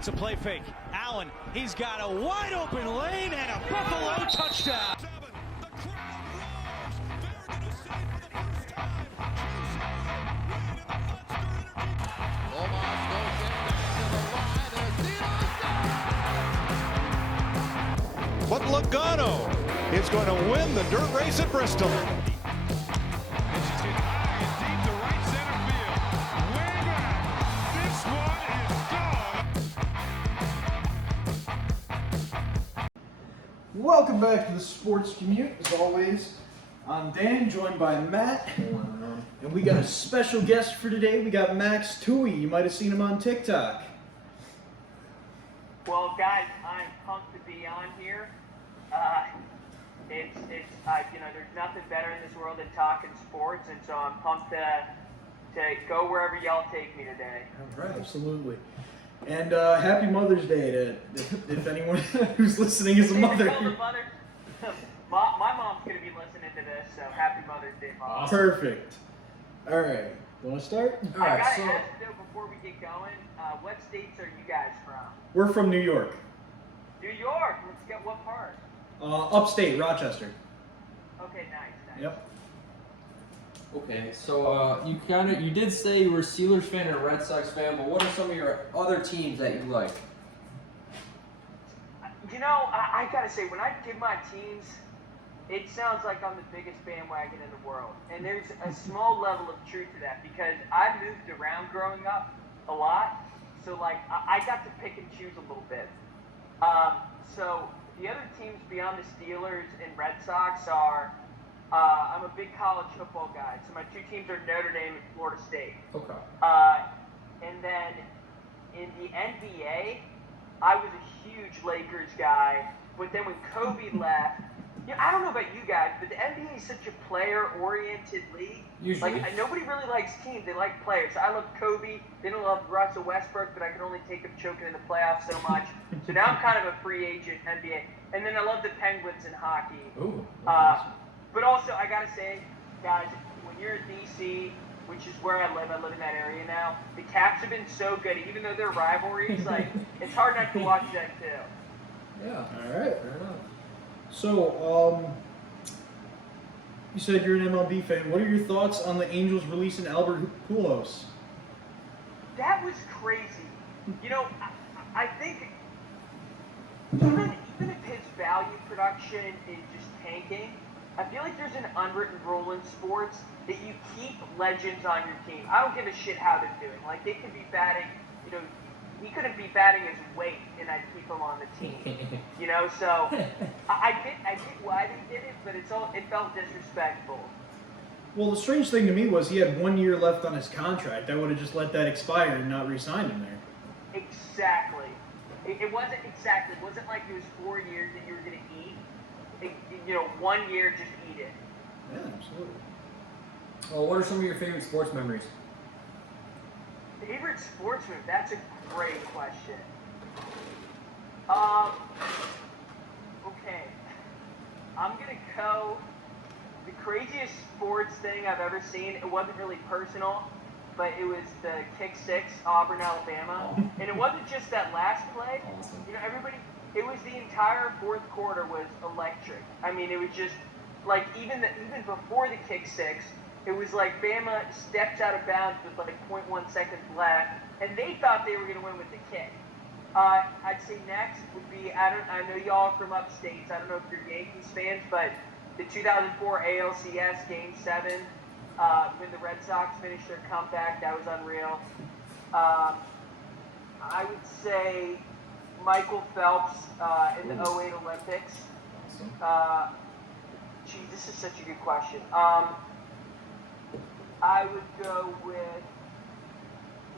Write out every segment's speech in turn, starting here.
It's a play fake. Allen, he's got a wide open lane and a Buffalo touchdown. But Logano is going to win the dirt race at Bristol. Welcome back to the Sports Commute. As always, I'm Dan, joined by Matt, and we got a special guest for today. We got Max Towey. You might have seen him on TikTok. Well, guys, I'm pumped to be on here. There's nothing better in this world than talking sports, and so I'm pumped to go wherever y'all take me today. All right, absolutely. And happy Mother's Day to if anyone who's listening is a mother. My mom's going to be listening to this, so happy Mother's Day, Mom. Perfect. All right, you want to start? All right, I got to ask, though, before we get going, what states are you guys from? We're from New York. New York? Let's get what part? Upstate, Rochester. Okay, nice. Yep. Okay, so you did say you were a Steelers fan and a Red Sox fan, but what are some of your other teams that you like? You know, I gotta say, when I give my teams, it sounds like I'm the biggest bandwagon in the world. And there's a small level of truth to that because I moved around growing up a lot. So, I got to pick and choose a little bit. So, the other teams beyond the Steelers and Red Sox are, I'm a big college football guy. So, my two teams are Notre Dame and Florida State. Okay. And then in the NBA, I was a huge Lakers guy. But then when Kobe left, I don't know about you guys, but the NBA is such a player-oriented league. Usually. Nobody really likes teams. They like players. So I love Kobe. They don't love Russell Westbrook, but I can only take him choking in the playoffs so much. So now I'm kind of a free agent NBA. And then I love the Penguins in hockey. Ooh. But also, I got to say, guys, when you're in D.C., which is where I live in that area now, the Caps have been so good. Even though they're rivalries, it's hard not to watch them too. Yeah. All right. Fair enough. So, you said you're an MLB fan. What are your thoughts on the Angels releasing Albert Pujols? That was crazy. I think even if his value production is just tanking, I feel like there's an unwritten rule in sports that you keep legends on your team. I don't give a shit how they're doing. They could be batting, he couldn't be batting his weight, and I'd keep him on the team. So I get why they did it, but it felt disrespectful. Well, the strange thing to me was he had 1 year left on his contract. I would have just let that expire and not re-signed him there. Exactly. It wasn't exactly. It wasn't like it was 4 years that you were going to eat. 1 year, just eat it. Yeah, absolutely. Well, what are some of your favorite sports memories? Favorite sports move? That's a great question. Okay. I'm going to go the craziest sports thing I've ever seen. It wasn't really personal, but it was the kick six, Auburn, Alabama. And it wasn't just that last play. Awesome. It was the entire fourth quarter was electric. I mean, it was just even before the kick six, it was like Bama steps out of bounds with 0.1 seconds left, and they thought they were going to win with the kick. I'd say next would be, I know y'all from upstate, I don't know if you're Yankees fans, but the 2004 ALCS Game 7, when the Red Sox finished their comeback, that was unreal. I would say Michael Phelps in the 08 Olympics. Awesome. This is such a good question. I would go with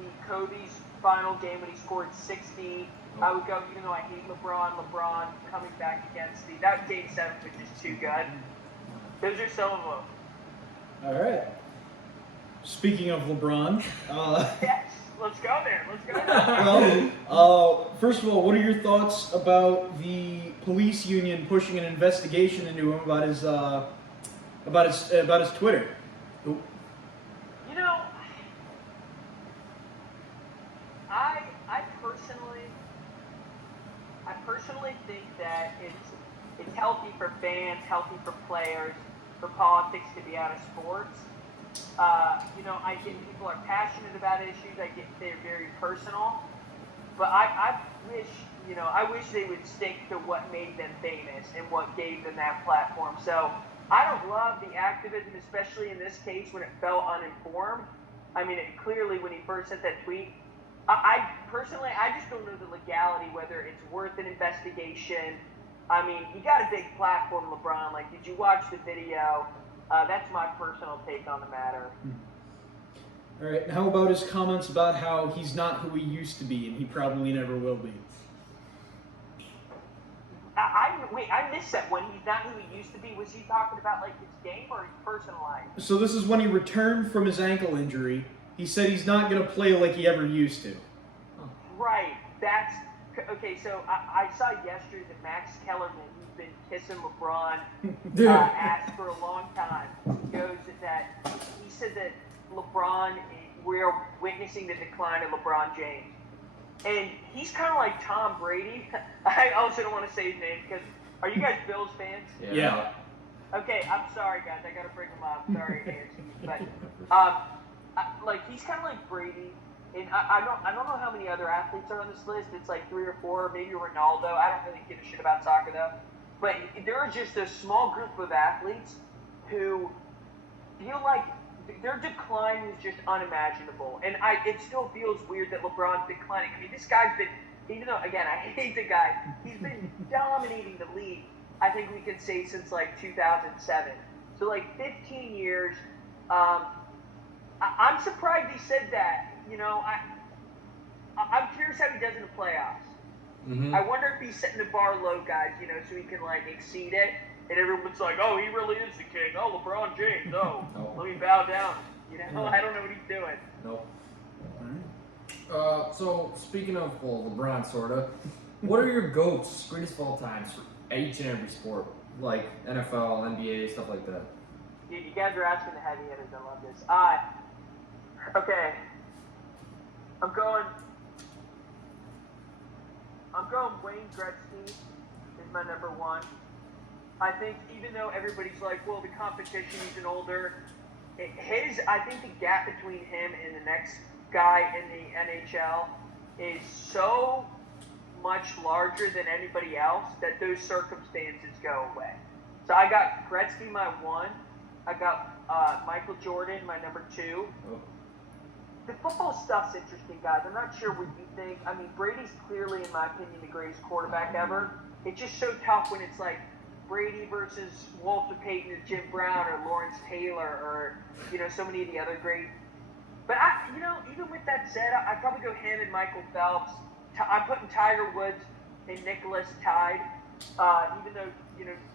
the Kobe's final game when he scored 60. I would go, even though I hate LeBron coming back against that Game 7 was just too good. Those are some of them. All right. Speaking of LeBron, Yes, let's go there. first of all, what are your thoughts about the police union pushing an investigation into him about his Twitter? I personally personally think that it's healthy for fans, healthy for players, for politics to be out of sports. I get people are passionate about issues. I get they're very personal, but I wish they would stick to what made them famous and what gave them that platform. So I don't love the activism, especially in this case when it felt uninformed. I mean, clearly when he first sent that tweet, I personally just don't know the legality, whether it's worth an investigation. I mean, you got a big platform, LeBron. Like, did you watch the video? That's my personal take on the matter. All right, how about his comments about how he's not who he used to be and he probably never will be? I missed that. When he's not who he used to be, was he talking about like his game or his personal life? So this is when he returned from his ankle injury. He said he's not going to play like he ever used to. Right. That's okay. So I saw yesterday that Max Kellerman, who's been kissing LeBron ass for a long time, goes that he said that LeBron, we're witnessing the decline of LeBron James. And he's kind of like Tom Brady. I also don't want to say his name because, are you guys Bills fans? Yeah. Okay, I'm sorry, guys. I got to bring him up. Sorry, Nancy. But, he's kind of like Brady. And I don't know how many other athletes are on this list. It's like 3 or 4, maybe Ronaldo. I don't really give a shit about soccer, though. But there are just a small group of athletes who feel like their decline was just unimaginable. And it still feels weird that LeBron's declining. I mean, this guy's been, even though, again, I hate the guy, he's been dominating the league, I think we can say, since, like, 2007. So, like, 15 years. I'm surprised he said that. I'm curious how he does in the playoffs. Mm-hmm. I wonder if he's setting the bar low, guys, so he can, like, exceed it. And everyone's like, oh, he really is the king. Oh, LeBron James. Oh, let me bow down. I don't know what he's doing. Nope. So, speaking of, LeBron, sort of, what are your GOATs, greatest of all times, for each and every sport? Like NFL, NBA, stuff like that. You guys are asking the heavy hitters. I love this. Okay. I'm going Wayne Gretzky is my number one. I think even though everybody's like, well, the competition, he's an older, I think the gap between him and the next guy in the NHL is so much larger than anybody else that those circumstances go away. So I got Gretzky my 1. I got Michael Jordan my number 2. Oh. The football stuff's interesting, guys. I'm not sure what you think. I mean, Brady's clearly, in my opinion, the greatest quarterback ever. It's just so tough when it's like Brady versus Walter Payton or Jim Brown or Lawrence Taylor or, so many of the other great. But, even with that said, I'd probably go him and Michael Phelps. I'm putting Tiger Woods and Nicholas tied. Even though,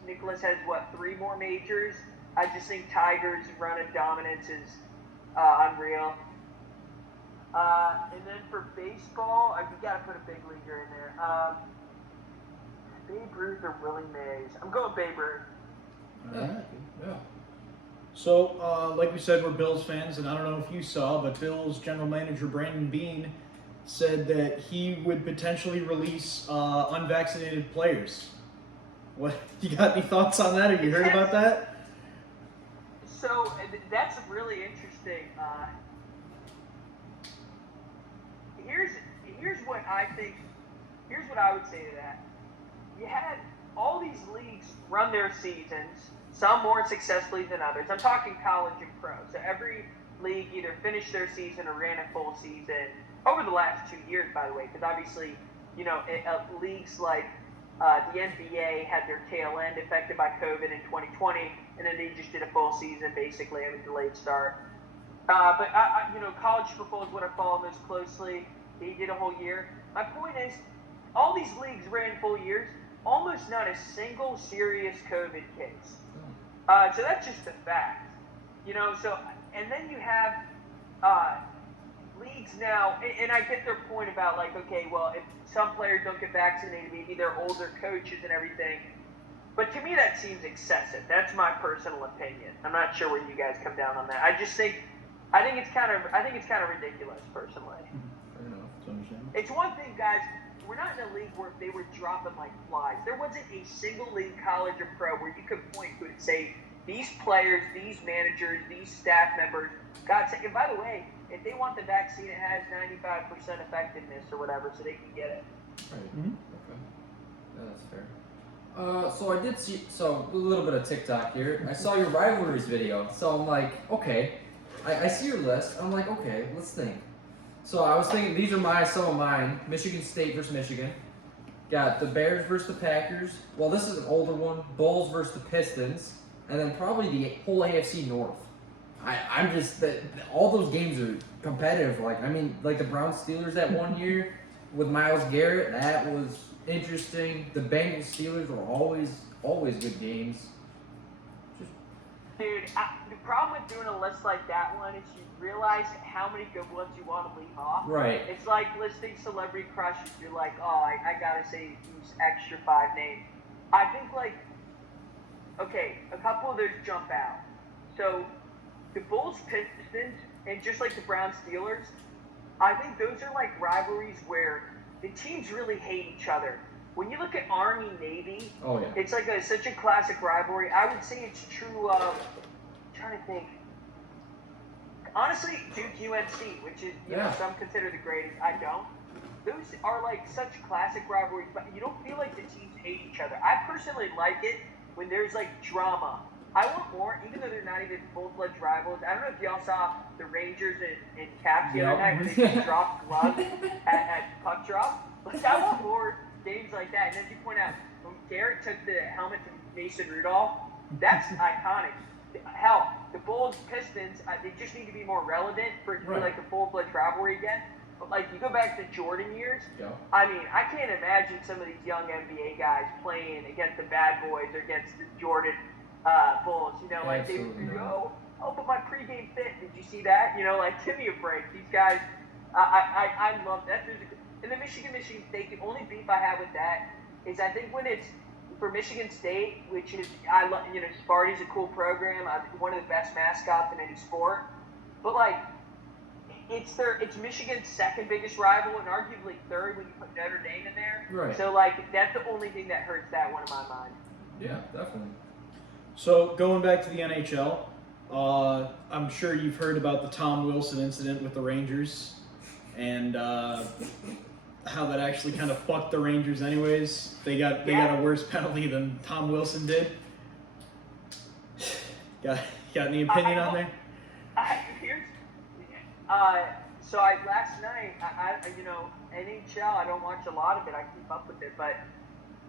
Nicholas has, 3 more majors. I just think Tiger's run of dominance is unreal. And then for baseball, we got to put a big leaguer in there. Babe Ruth or Willie Mays? I'm going Babe Ruth. All right. Yeah. So, like we said, we're Bills fans, and I don't know if you saw, but Bills general manager Brandon Beane said that he would potentially release unvaccinated players. What? You got any thoughts on that? Have you heard about that? So that's really interesting. Here's what I think. Here's what I would say to that. You had all these leagues run their seasons, some more successfully than others. I'm talking college and pro. So every league either finished their season or ran a full season over the last 2 years, by the way, because obviously, leagues like the NBA had their tail end affected by COVID in 2020, and then they just did a full season, basically, a delayed start. But college football is what I follow most closely. They did a whole year. My point is, all these leagues ran full years, almost not a single serious COVID case. So that's just a fact. And then you have leagues now, and I get their point about, like, okay, well, if some players don't get vaccinated, maybe they're older coaches and everything. But to me, that seems excessive. That's my personal opinion. I'm not sure where you guys come down on that. I think it's kind of ridiculous, personally. Fair enough. It's understandable. It's one thing, guys. we're not in a league where they were dropping like flies. There wasn't a single league, college or pro, where you could point to it and say, these players, these managers, these staff members got sick. And by the way, if they want the vaccine, it has 95% effectiveness or whatever, so they can get it. Right. Okay. Yeah, that's fair. So I did see, a little bit of TikTok here. I saw your rivalries video. So I'm like, okay. I see your list. I'm like, okay, let's think. So I was thinking, these are some of mine. Michigan State versus Michigan. Got the Bears versus the Packers. Well, this is an older one. Bulls versus the Pistons. And then probably the whole AFC North. I'm just, all those games are competitive. Like, I mean, like the Browns Steelers that one year with Myles Garrett, that was interesting. The Bengals Steelers were always good games. Dude, the problem with doing a list like that one is you realize how many good ones you want to leave off. Right. It's like listing celebrity crushes. You're like, oh, I gotta say these extra 5 names. I think okay, a couple of those jump out. So the Bulls Pistons and just like the Browns Steelers, I think those are like rivalries where the teams really hate each other. When you look at Army Navy, oh yeah, it's like such a classic rivalry. I would say it's true of, I'm trying to think. Honestly, Duke UNC, which is you know some consider the greatest. I don't. Those are like such classic rivalries, but you don't feel like the teams hate each other. I personally like it when there's like drama. I want more, even though they're not even full-fledged rivals. I don't know if y'all saw the Rangers and Caps the other night when they just dropped gloves at puck drop. Like, I want more games like that. And as you point out, when Garrett took the helmet to Mason Rudolph, that's iconic. Hell, the Bulls, Pistons, they just need to be more relevant for it to be like a full-fledged rivalry again. But like you go back to Jordan years, I mean, I can't imagine some of these young NBA guys playing against the bad boys or against the Jordan Bulls. You know, like they would go, oh, but my pregame fit. Did you see that? You know, like give me a break. These guys, I love that. And the Michigan State, the only beef I have with that is I think when it's for Michigan State, which is I love, you know, Sparty's a cool program, one of the best mascots in any sport, but like. It's Michigan's second biggest rival and arguably third when you put Notre Dame in there. Right. So like that's the only thing that hurts that one in my mind. Yeah, definitely. So going back to the NHL, I'm sure you've heard about the Tom Wilson incident with the Rangers, and how that actually kind of fucked the Rangers. Anyways, they got a worse penalty than Tom Wilson did. Got any opinion on there? So last night, you know, NHL, I don't watch a lot of it. I keep up with it, but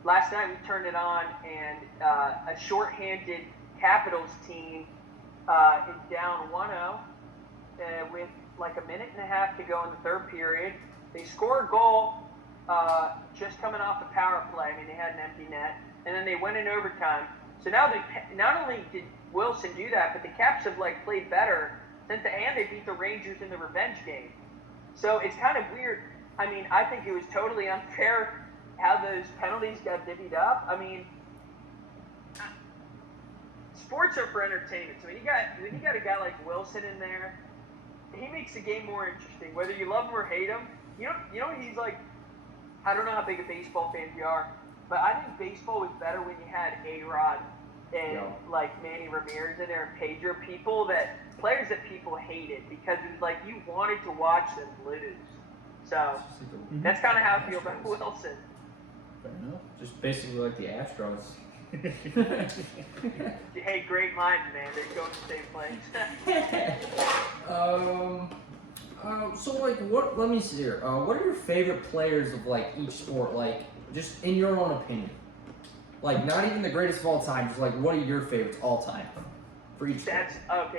last night we turned it on, and a shorthanded Capitals team is down 1-0 with like a minute and a half to go in the third period. They score a goal just coming off the power play. I mean, they had an empty net, and then they went in overtime. So now not only did Wilson do that, but the Caps have like played better. And they beat the Rangers in the revenge game. So it's kind of weird. I mean, I think it was totally unfair how those penalties got divvied up. I mean, sports are for entertainment. So when you got a guy like Wilson in there, he makes the game more interesting. Whether you love him or hate him, you know he's like. I don't know how big a baseball fan you are, but I think baseball was better when you had A-Rod and like Manny Ramirez in there and Pedro, players that people hated because it was like you wanted to watch them lose. So that's kind of how I feel about Wilson. Fair enough. Just basically like the Astros. Hey, great minds, man. They go to the same place. So like, let me see here. What are your favorite players of like each sport? Like, just in your own opinion. Like, not even the greatest of all time, just like, what are your favorites all time for each sport?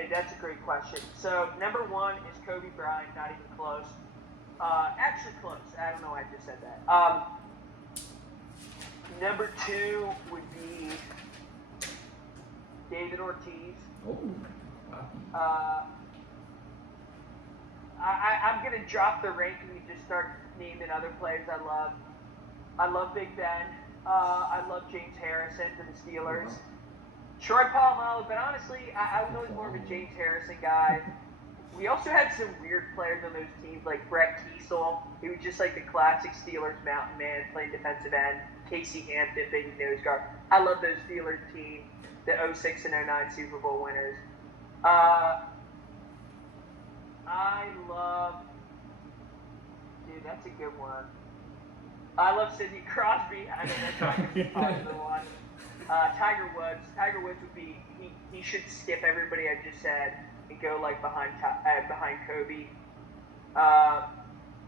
That's a great question. So, number 1 is Kobe Bryant, not even close. Actually close. I don't know why I just said that. Number 2 would be David Ortiz. Oh, wow. I'm going to drop the ranking and just start naming other players I love. I love Big Ben. I love James Harrison for the Steelers. Troy Polamalu, but honestly, I was always more of a James Harrison guy. we also had some weird players on those teams, like Brett Kiesel, who was just like the classic Steelers mountain man playing defensive end. Casey Hampton, big nose guard. I love those Steelers team, the 06 and 09 Super Bowl winners. I love, dude, that's a good one. I love Sidney Crosby. I know that's not a popular one. Tiger Woods. Tiger Woods would be, he should skip everybody I just said and go like behind Kobe.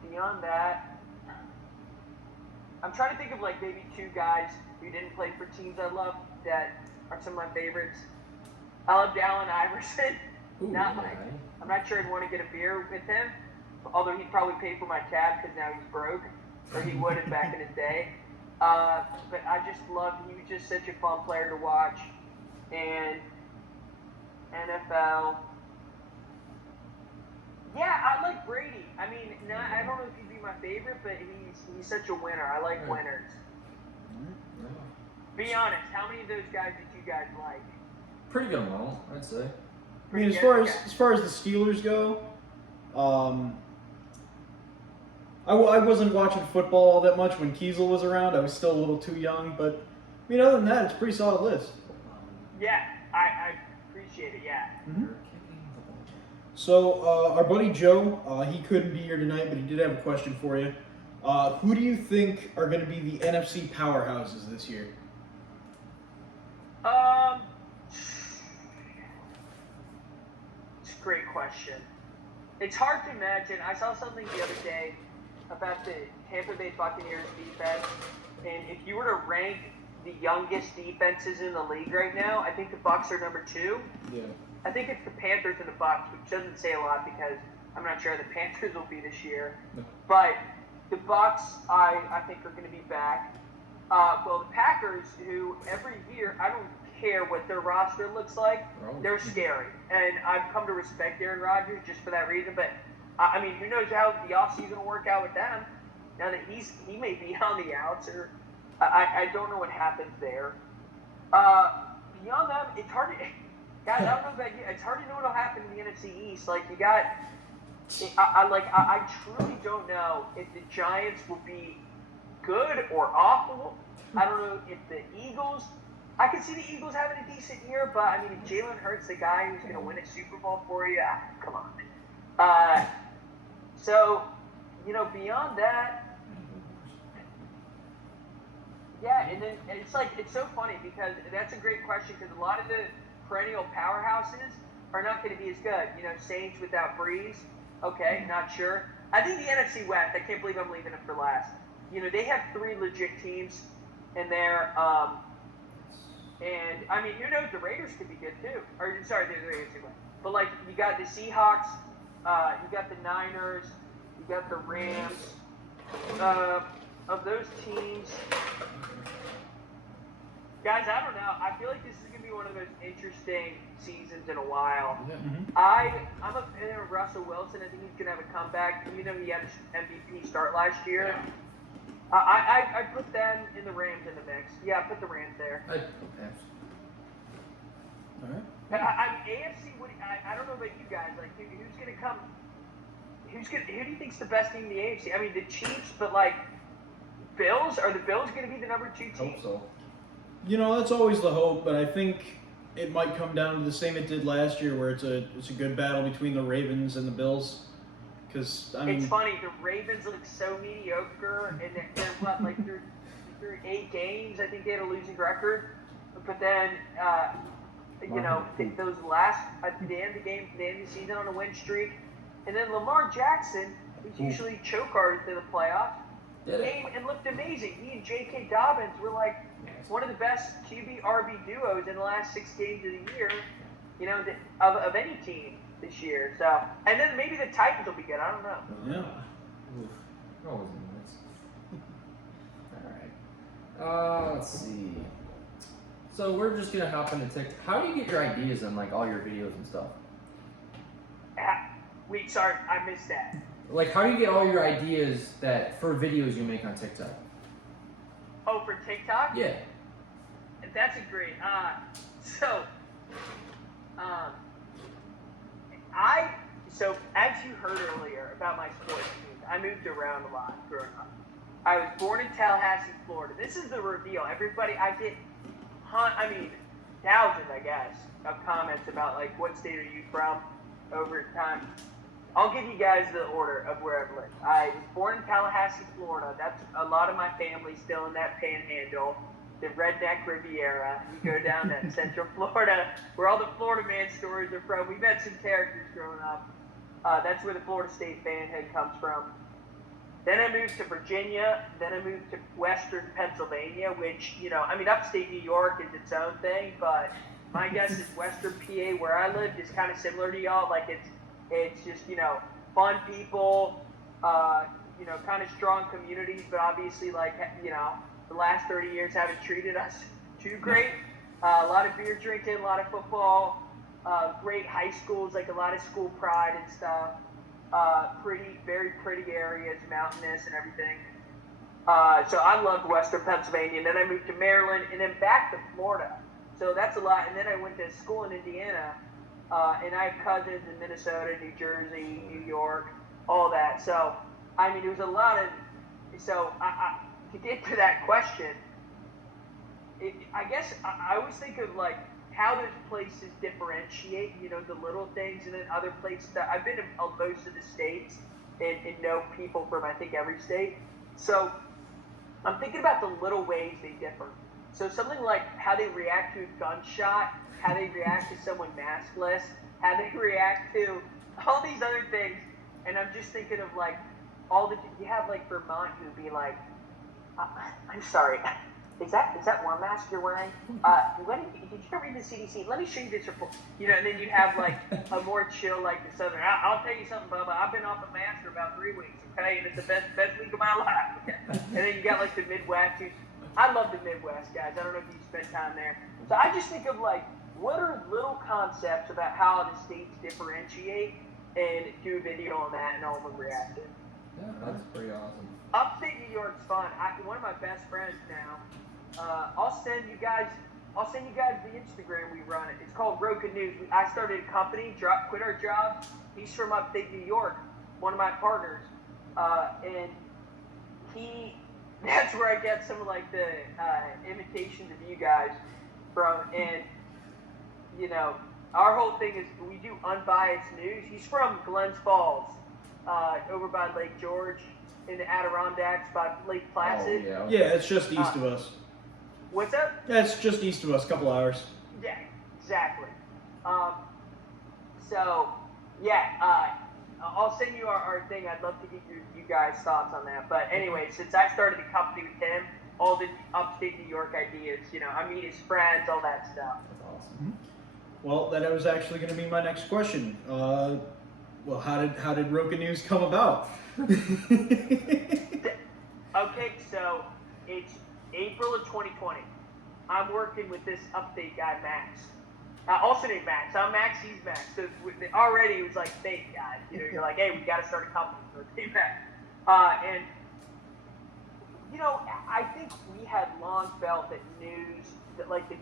Beyond that, I'm trying to think of like maybe two guys who didn't play for teams I love that are some of my favorites. I loved Allen Iverson. Ooh, I'm not sure I'd want to get a beer with him, although he'd probably pay for my tab because now he's broke, or he would have back in his day. But I just loved, he was just such a fun player to watch. And NFL, yeah, I like Brady. I mean, I don't know if he'd be my favorite, but he's such a winner. I like winners. Be honest, how many of those guys did you guys like? Pretty good amount, I'd say. I mean, as far as the Steelers go, I wasn't watching football all that much when Kiesel was around. I was still a little too young, but I mean, other than that, it's a pretty solid list. Yeah, I appreciate it. Yeah. Mm-hmm. So our buddy Joe, he couldn't be here tonight, but he did have a question for you. Who do you think are going to be the NFC powerhouses this year? It's a great question. It's hard to imagine. I saw something the other day about the Tampa Bay Buccaneers defense, and if you were to rank the youngest defenses in the league right now, I think the Bucs are number 2. Yeah. I think it's the Panthers and the Bucs, which doesn't say a lot because I'm not sure the Panthers will be this year. No. But the Bucs, I think, are going to be back. Well, the Packers, who every year, I don't care what their roster looks like, they're scary. And I've come to respect Aaron Rodgers just for that reason. But, I mean, who knows how the offseason will work out with them now that he may be on the outs, or I don't know what happens there. Beyond them, it's hard to... Guys, I don't know about you. It's hard to know what'll happen in the NFC East. Like, you got... I truly don't know if the Giants will be good or awful. I don't know if the Eagles... I can see the Eagles having a decent year, but, I mean, if Jalen Hurts the guy who's going to win a Super Bowl for you, come on. So, you know, beyond that... Yeah, and then it's like, it's so funny because that's a great question because a lot of the perennial powerhouses are not going to be as good. You know, Saints without Breeze, okay, not sure. I think the NFC West, I can't believe I'm leaving it for last. You know, they have 3 legit teams in there. And, I mean, who knows, the Raiders could be good too. Or, sorry, the Raiders too much. But, like, you got the Seahawks, you got the Niners, you got the Rams. Of those teams, guys, I don't know. I feel like this is going to be one of the most interesting seasons in a while. Yeah. Mm-hmm. I'm a fan of Russell Wilson. I think he's going to have a comeback. Even though he had an MVP start last year. Yeah. I put them in the Rams in the mix. Yeah, I put the Rams there. Okay. All right. AFC, I don't know about you guys. Like, who's going to come? Who do you think's the best team in the AFC? I mean, the Chiefs, but like, Bills? Are the Bills going to be the number 2 team? Hope so. You know, that's always the hope, but I think it might come down to the same it did last year, where it's a good battle between the Ravens and the Bills. Because I mean, it's funny. The Ravens look so mediocre, and they're what, like through 8 games, I think they had a losing record. But then, you know, those last at the end of the season on a win streak, and then Lamar Jackson, who's usually choke artist in the playoffs, came and looked amazing. He and J.K. Dobbins were like one of the best QB-RB duos in the last 6 games of the year, you know, of any team this year. So, and then maybe the Titans will be good. I don't know. yeah. Oof. That wasn't nice. Alright. Let's see. So we're just gonna hop into TikTok. How do you get your ideas on like all your videos and stuff? Wait, sorry, I missed that. Like, how do you get all your ideas for videos you make on TikTok? Oh, for TikTok? Yeah. That's a great. So as you heard earlier about my sports team, I moved around a lot growing up. I was born in Tallahassee, Florida. This is the reveal. Everybody, I get, thousands, I guess, of comments about like, what state are you from over time. I'll give you guys the order of where I've lived. I was born in Tallahassee, Florida. That's a lot of my family still in that panhandle, the redneck Riviera. You go down that Central Florida, where all the Florida man stories are from. We met some characters growing up. That's where the Florida State fanhead comes from. Then I moved to Virginia. Then I moved to Western Pennsylvania, which, upstate New York is its own thing, but my guess is Western PA, where I lived, is kind of similar to y'all. Like, it's just, fun people, kind of strong communities, but obviously, like, the last 30 years haven't treated us too great. A lot of beer drinking, a lot of football, great high schools, like a lot of school pride and stuff. Very pretty areas, mountainous and everything. So I loved Western Pennsylvania. And then I moved to Maryland and then back to Florida. So that's a lot. And then I went to school in Indiana. And I have cousins in Minnesota, New Jersey, New York, all that. So, it was a lot of. So, to get to that question, I guess I always think of like how those places differentiate, the little things, and then other places that I've been in most of the states and know people from, I think, every state. So I'm thinking about the little ways they differ. So something like how they react to a gunshot, how they react to someone maskless, how they react to all these other things. And I'm just thinking of like you have like Vermont who'd be like, I'm sorry, is that one mask you're wearing? Did you ever read the CDC? Let me show you this report. And then you'd have like a more chill, like the Southern. I'll tell you something, Bubba. I've been off a mask for about 3 weeks, okay? And it's the best week of my life. Okay? And then you got like the Midwest. I love the Midwest, guys. I don't know if you spent time there. So I just think of like, what are little concepts about how the states differentiate, and do a video on that, and all of them reacted. Yeah, that's pretty awesome. Upstate New York's fun. One of my best friends now. I'll send you guys the Instagram we run. It's called Broken News. I started a company, quit our jobs. He's from upstate New York, one of my partners, and that's where I get some of like the imitations of you guys from. And our whole thing is we do unbiased news. He's from Glens Falls, over by Lake George, in the Adirondacks by Lake Placid. Oh, Yeah, it's just east of us. What's up? Yeah, it's just east of us, a couple hours. Yeah, exactly. I'll send you our thing. I'd love to get you guys' thoughts on that. But anyway, since I started the company with him, all the upstate New York ideas, I meet his friends, all that stuff. That's awesome. Well, that was actually going to be my next question. How did Roka News come about? Okay, so it's April of 2020. I'm working with this update guy, Max. Also named Max. I'm Max, he's Max. So already it was like fake, guys. You're like, hey, we got to start a company. So it's Max. I think we had long felt that the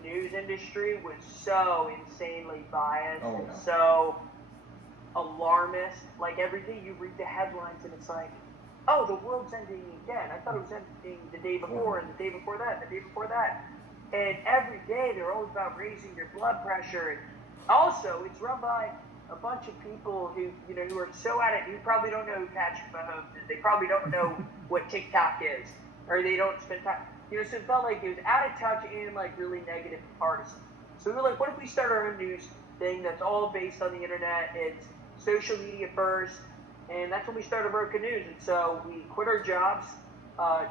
news industry was so insanely biased and so alarmist. Like every day you read the headlines and it's like, oh, the world's ending again. I thought it was ending the day before and the day before that and the day before that. And every day they're always about raising your blood pressure. And also, it's run by a bunch of people who are so at it, who probably don't know who Patrick Mahomes is. They probably don't know what TikTok is, or they don't spend time. So it felt like it was out of touch and like really negative and partisan. So we were like, what if we start our own news thing that's all based on the internet? It's social media first. And that's when we started Broken News. And so we quit our jobs,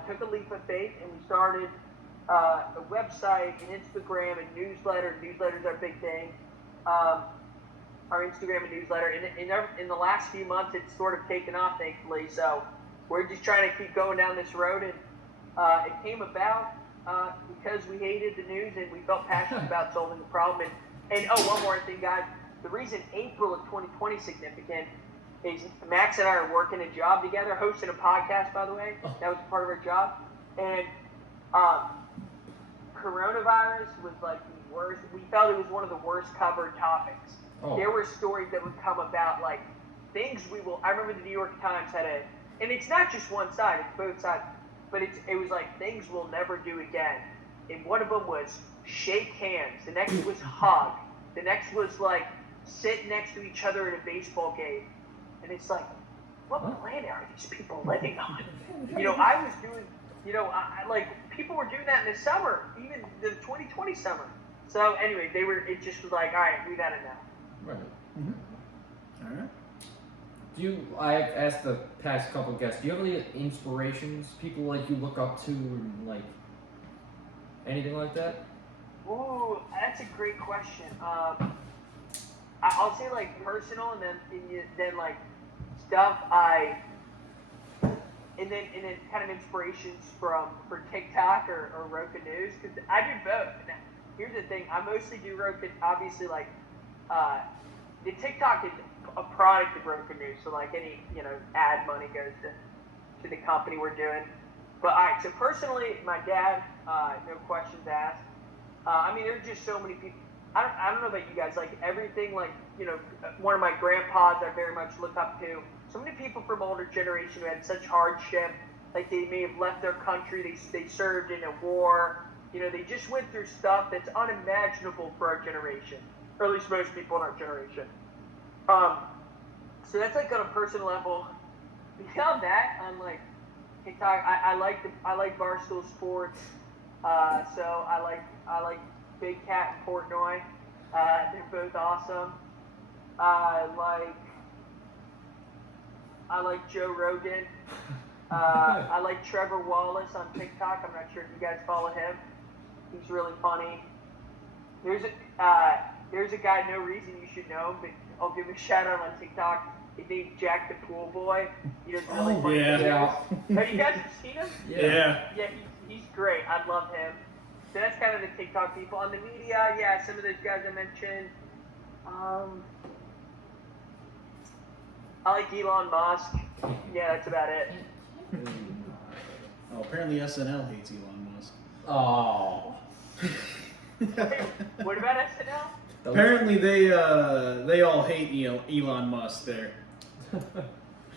took a leap of faith, and we started a website, an Instagram, and newsletter. Newsletter's our big thing. Our Instagram and newsletter. In the last few months, it's sort of taken off, thankfully. So we're just trying to keep going down this road. And it came about because we hated the news and we felt passionate about solving the problem. And one more thing, guys. The reason April of 2020 is significant is Max and I are working a job together, hosting a podcast, by the way. That was part of our job. And coronavirus was like the worst. We felt it was one of the worst covered topics. There were stories that would come about like I remember the New York Times had and it's not just one side, it's both sides, but it was like things we'll never do again. And one of them was shake hands. The next was hug. The next was like sit next to each other at a baseball game. And it's like, what planet are these people living on? I was doing, I like people were doing that in the summer, even the 2020 summer. So anyway, it just was like, all right, we've had enough. Right. All right. I've asked the past couple guests, do you have any inspirations, people like you look up to, like anything like that? Ooh, that's a great question. I'll say like personal, and then like stuff and then kind of inspirations for TikTok or Roku News, because I do both. Now, here's the thing: I mostly do Roku. Obviously, like the TikTok is a product of Roku News, so like any ad money goes to the company we're doing. But all right, so personally, my dad, no questions asked. I mean, there's just so many people. I don't know about you guys, like everything, like, one of my grandpas I very much look up to. So many people from older generation who had such hardship, like they may have left their country, they served in a war, they just went through stuff that's unimaginable for our generation, or at least most people in our generation. So that's like on a personal level. Beyond that, on like TikTok, I like Barstool Sports. So I like Big Cat and Portnoy. They're both awesome. I like Joe Rogan. I like Trevor Wallace on TikTok. I'm not sure if you guys follow him. He's really funny. There's a guy, no reason you should know him, but I'll give him a shout out on TikTok. His name's Jack the Pool Boy. He does really funny videos. Have you guys seen him? Yeah. Yeah, he's great. I love him. So that's kind of the TikTok people. On the media, yeah, some of those guys I mentioned. I like Elon Musk. Yeah, that's about it. Oh, apparently SNL hates Elon Musk. Oh. What about SNL? Apparently they all hate Elon Musk there.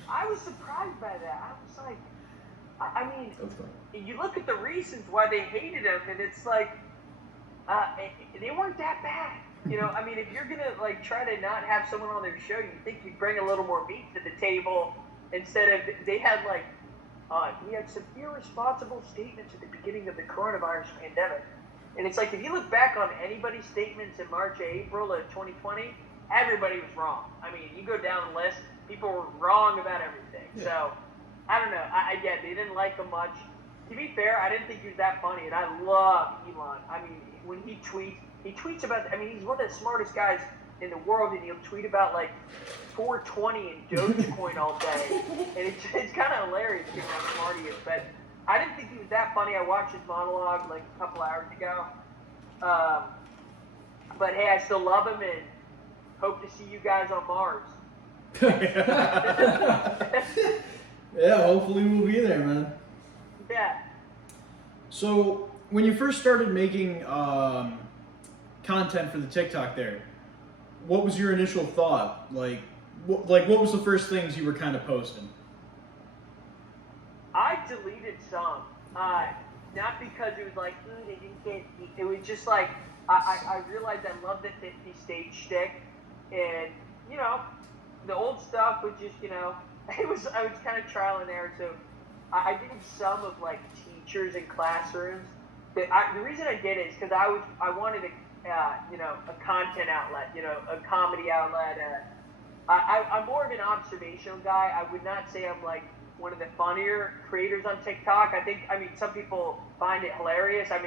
I was surprised by that. I was like, I mean, you look at the reasons why they hated him, and it's like, they weren't that bad. I mean, if you're gonna like try to not have someone on their show, you think you'd bring a little more meat to the table instead of they had like, we had some irresponsible statements at the beginning of the coronavirus pandemic. And it's like, if you look back on anybody's statements in March or April of 2020, everybody was wrong. I mean, you go down the list, people were wrong about everything. Yeah. So, I don't know. They didn't like him much. To be fair, I didn't think he was that funny, and I love Elon. I mean, when he tweets about, he's one of the smartest guys in the world, and he'll tweet about, like, 420 and Dogecoin all day. And it's kind of hilarious given how smart he is. But I didn't think he was that funny. I watched his monologue like a couple hours ago. But hey, I still love him and hope to see you guys on Mars. Yeah, hopefully we'll be there, man. Yeah. So, when you first started making content for the TikTok there, what was your initial thought? What was the first things you were kind of posting? I deleted some, not because it was like, ooh, they didn't get. It was just like I realized I love the 50 stage shtick, and the old stuff was just I was kind of trial and error. So I did some of like teachers in classrooms. The reason I did it is because I wanted a content outlet, a comedy outlet. I'm more of an observational guy. I would not say I'm like one of the funnier creators on TikTok. Some people find it hilarious. I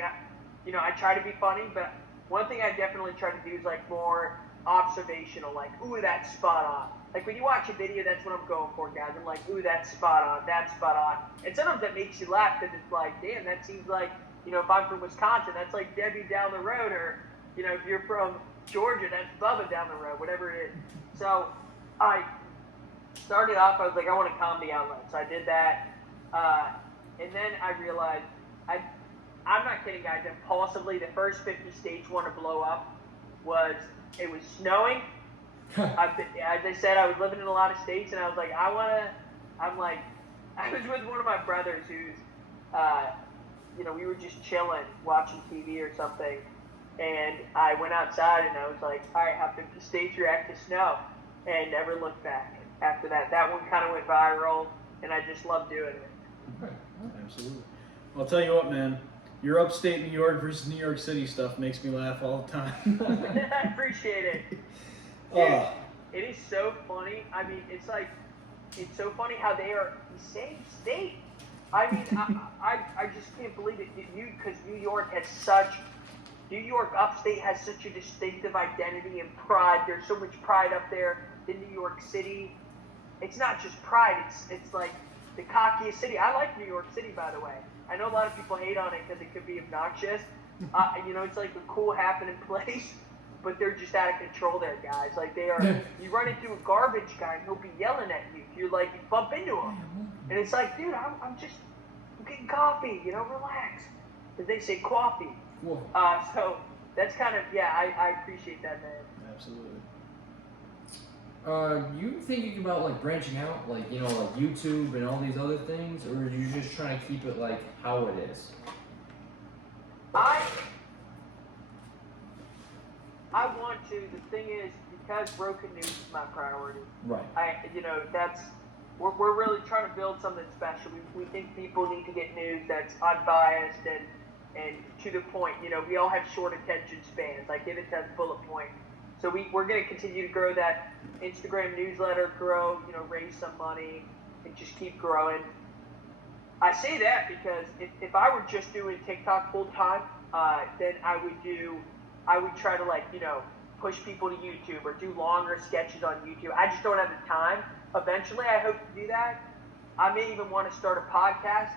try to be funny, but one thing I definitely try to do is like more observational, like, ooh, that's spot on. Like when you watch a video, that's what I'm going for, guys. I'm like, ooh, that's spot on. And sometimes that makes you laugh because it's like, damn, that seems like, if I'm from Wisconsin, that's like Debbie down the road, or, if you're from Georgia, that's Bubba down the road, whatever it is. So I started off, I was like, I want a comedy outlet. So I did that. And then I realized, I'm not kidding, guys, impulsively, the first 50 states want to blow up it was snowing, As I said, I was living in a lot of states, and I was like, I was with one of my brothers who's, we were just chilling, watching TV or something, and I went outside and I was like, all right, how 50 states react to snow, and never looked back after that. That one kind of went viral, and I just loved doing it. Absolutely. I'll tell you what, man. Your upstate New York versus New York City stuff makes me laugh all the time. I appreciate it. Dude, it is so funny. I mean, it's so funny how they are the same state. I mean, I just can't believe it. Because New York upstate has such a distinctive identity and pride. There's so much pride up there in New York City. It's not just pride. It's like the cockiest city. I like New York City, by the way. I know a lot of people hate on it because it could be obnoxious. It's like a cool, happening place, but they're just out of control there, guys. Like they are. You run into a garbage guy and he'll be yelling at you. You bump into him, and it's like, dude, I'm getting coffee. Relax. As they say, coffee. So that's kind of I appreciate that, man. Absolutely. You thinking about like branching out, like like YouTube and all these other things, or are you just trying to keep it like how it is? I want to. The thing is, because broken news is my priority. Right. We're really trying to build something special. We think people need to get news that's unbiased and to the point. We all have short attention spans. Like give it to us bullet point. So we're going to continue to grow that Instagram newsletter, raise some money, and just keep growing. I say that because if I were just doing TikTok full time, then I would try to push people to YouTube or do longer sketches on YouTube. I just don't have the time. Eventually, I hope to do that. I may even want to start a podcast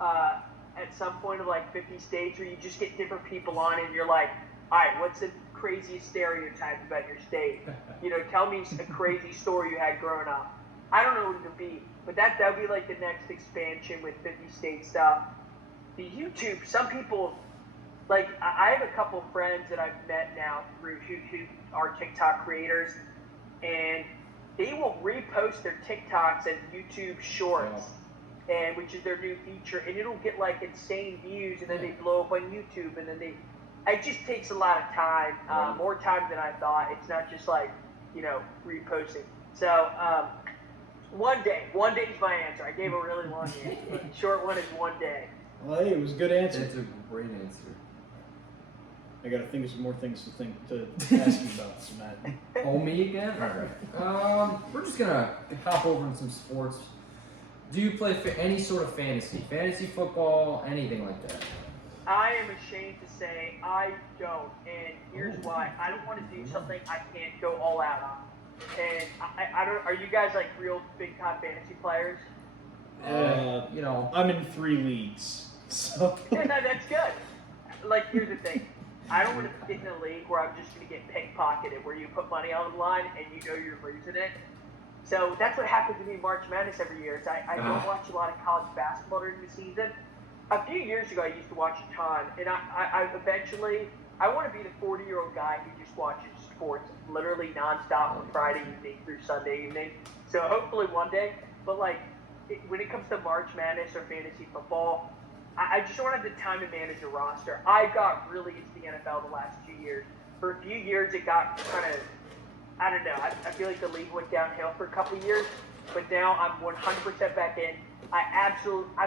at some point of 50 states where you just get different people on and you're like, all right, what's the craziest stereotype about your state? Tell me a crazy story you had growing up. I don't know what it would be, but that would be the next expansion with 50 state stuff. The YouTube, some people, I have a couple friends that I've met now through who are TikTok creators, and they will repost their TikToks as YouTube Shorts, and which is their new feature, and it'll get insane views, and then they blow up on YouTube, and then it just takes a lot of time, more time than I thought. It's not just reposting. So one day is my answer. I gave a really long answer, but the short one is one day. Well, hey, it was a good answer. That's a great answer. I gotta think of some more things to ask you about, so Matt. Oh, me again? Alright. We're just gonna hop over into some sports. Do you play any sort of fantasy football, anything like that? I am ashamed to say I don't, and here's why. I don't want to do something I can't go all out on. And I don't. Are you guys real big time fantasy players? I'm in 3 leagues, so. Yeah, no, that's good. Here's the thing. I don't want to get in a league where I'm just going to get pickpocketed, where you put money on the line and you're losing it. So that's what happens to me in March Madness every year. Is I don't watch a lot of college basketball during the season. A few years ago, I used to watch a ton, and I eventually want to be the 40-year-old guy who just watches sports literally nonstop from Friday evening through Sunday evening. So hopefully one day, but when it comes to March Madness or fantasy football, I just don't have the time to manage a roster. I got really into the NFL the last 2 years. For a few years, it got kind of, I don't know, I feel like the league went downhill for a couple of years, but now I'm 100% back in.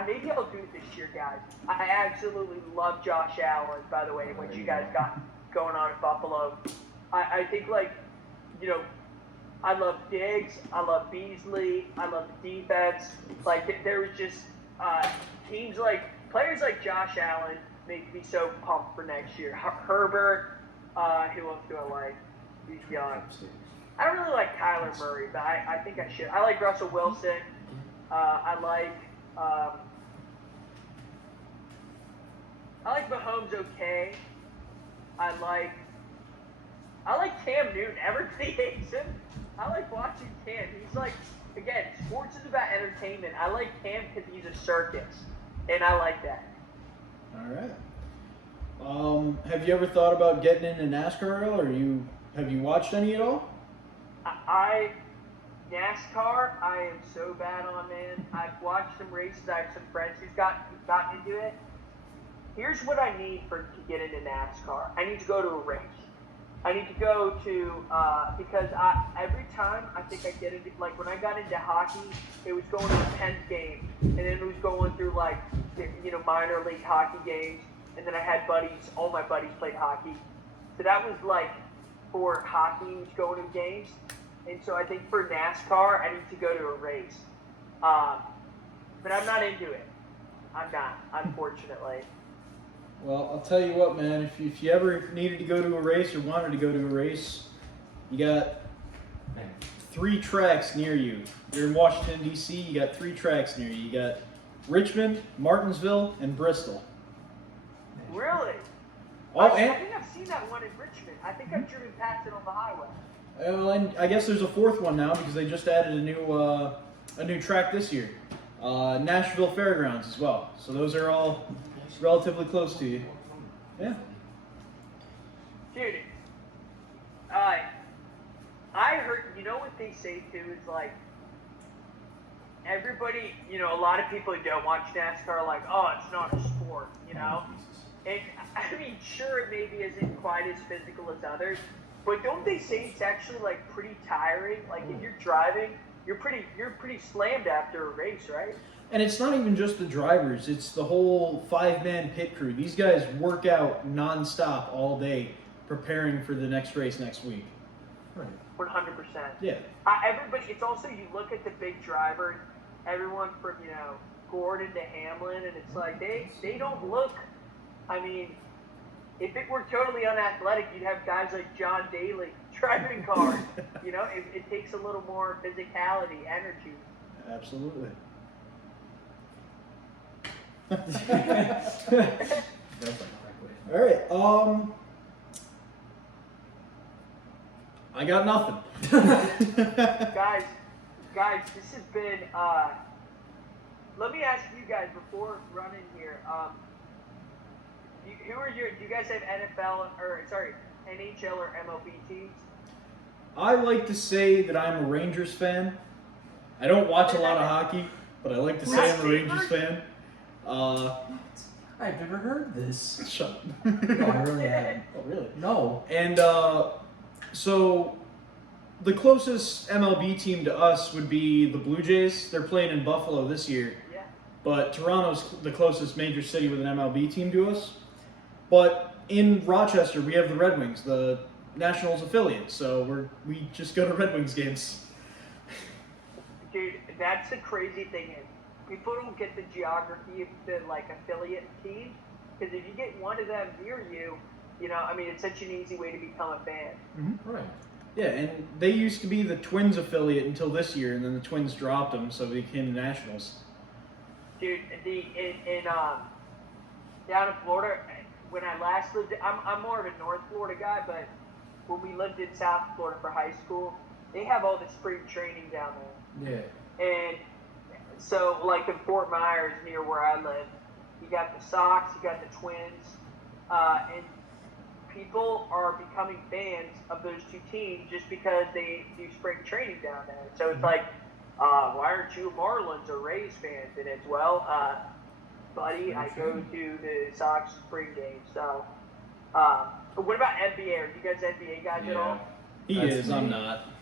Maybe I'll do it this year, guys. I absolutely love Josh Allen, by the way, what you guys got going on in Buffalo. I think, I love Diggs, I love Beasley, I love the defense. There was just players like Josh Allen make me so pumped for next year. Herbert, who else do I like? He's young. I don't really like Kyler Murray, but I think I should. I like Russell Wilson. I like Mahomes okay. I like Cam Newton. Everybody hates him. I like watching Cam. He's again, sports is about entertainment. I like Cam because he's a circus, and I like that. All right. Have you ever thought about getting into NASCAR, or have you watched any at all? NASCAR, I am so bad on, man. I've watched some races. I have some friends who've gotten into it. Here's what I need to get into NASCAR. I need to go to a race. I need to go to because every time I think I get into, like when I got into hockey, it was going to the 10th game, and then it was going through like minor league hockey games, and then I had buddies. All my buddies played hockey, so that was like for hockey was going to games, and so I think for NASCAR I need to go to a race, but I'm not into it. I'm not, unfortunately. Well, I'll tell you what, man. If you ever needed to go to a race or wanted to go to a race, you got 3 tracks near you. You're in Washington, D.C., you got 3 tracks near you. You got Richmond, Martinsville, and Bristol. Really? Oh, I think I've seen that one in Richmond. I think I've driven past it on the highway. Well, and I guess there's a 4th one now because they just added a new track this year. Nashville Fairgrounds as well. So those are all relatively close to you. Yeah. Dude, I heard, what they say too is like, everybody, a lot of people who don't watch NASCAR are like, oh, it's not a sport, And I mean, sure, it maybe isn't quite as physical as others, but don't they say it's actually like pretty tiring? Like if you're driving, you're pretty slammed after a race, right? And it's not even just the drivers, it's the whole 5-man pit crew. These guys work out nonstop all day preparing for the next race next week. Right. 100%. Yeah. Everybody, it's also, you look at the big drivers, everyone from, Gordon to Hamlin, and it's like, they don't look, I mean, if it were totally unathletic, you'd have guys like John Daly driving cars. It takes a little more physicality, energy. Absolutely. That's the correct way. All right. I got nothing. guys, this has been. Let me ask you guys before running here. Do you guys have NHL or MLB teams? I like to say that I'm a Rangers fan. I don't watch a lot of hockey, but I like to say I'm a Rangers fan. I've never heard this. Shut up. No, I really haven't. Oh, really? No. And so the closest MLB team to us would be the Blue Jays. They're playing in Buffalo this year. Yeah. But Toronto's the closest major city with an MLB team to us. But in Rochester, we have the Red Wings, the Nationals affiliate. So we just go to Red Wings games. Dude, that's the crazy thing is, people don't get the geography of the affiliate team, because if you get one of them near you, it's such an easy way to become a fan. Mm-hmm. Right. Yeah, and they used to be the Twins affiliate until this year, and then the Twins dropped them, so they became the Nationals. Dude, down in Florida, when I last lived, I'm more of a North Florida guy, but when we lived in South Florida for high school, they have all the spring training down there. Yeah. And so, in Fort Myers, near where I live, you got the Sox, you got the Twins, and people are becoming fans of those two teams just because they do spring training down there. So it's like, why aren't you Marlins or Rays fans? And it's, buddy, I go to the Sox spring games. So, what about NBA? Are you guys NBA guys at all? He is, I'm not.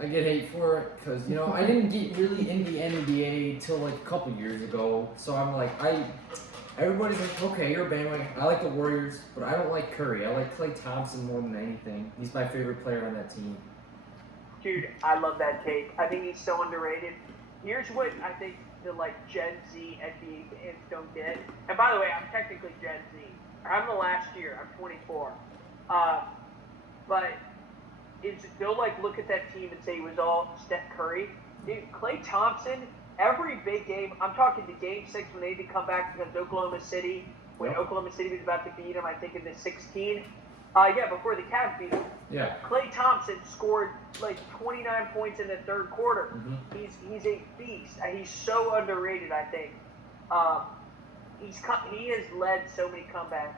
I get hate for it because, I didn't get really into NBA till a couple years ago. So I'm like, everybody's like, okay, you're a bandwagon. I like the Warriors, but I don't like Curry. I like Klay Thompson more than anything. He's my favorite player on that team. Dude, I love that take. I think he's so underrated. Here's what I think the Gen Z NBA fans don't get. And by the way, I'm technically Gen Z. I'm the last year. I'm 24. But they'll look at that team and say it was all Steph Curry. Dude, Klay Thompson, every big game, I'm talking to Game 6 when they had to come back against Oklahoma City, when Oklahoma City was about to beat them, I think in the 16. Before the Cavs beat them. Yeah. Klay Thompson scored 29 points in the third quarter. Mm-hmm. He's a beast. He's so underrated, I think. He has led so many comebacks.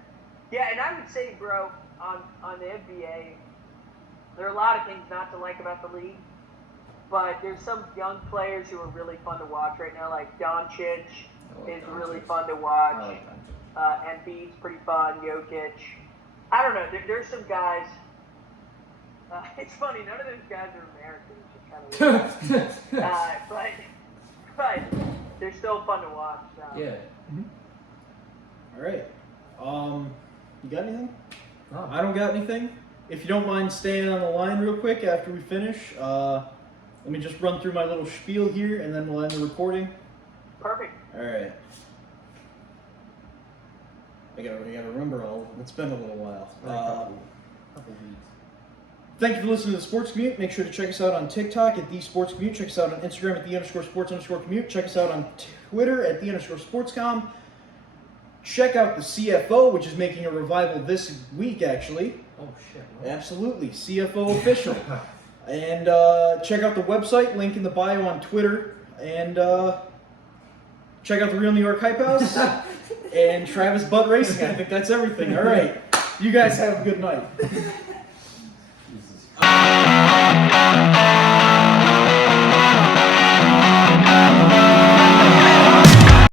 Yeah, and I would say, bro, on the NBA, There are a lot of things not to like about the league, but there's some young players who are really fun to watch right now, like Doncic is really fun to watch. Embiid's pretty fun. Jokic. I don't know. There's some guys. It's funny. None of those guys are Americans. Which is kind of weird. but they're still fun to watch. So. Yeah. All right. You got anything? Oh. I don't got anything. If you don't mind staying on the line real quick after we finish, let me just run through my little spiel here, and then we'll end the recording. Perfect. All right. I gotta remember all of them. It's been a little while. Couple weeks. Thank you for listening to the Sports Commute. Make sure to check us out on TikTok at @TheSportsCommute. Check us out on Instagram at @the_sports_commute. Check us out on Twitter at @the_sportscom. Check out the CFO, which is making a revival this week, actually. Oh shit. What? Absolutely, CFO official. And check out the website, link in the bio on Twitter. And check out the Real New York Hype House and Travis Butt Racing. I think that's everything. All right. You guys have a good night. Jesus.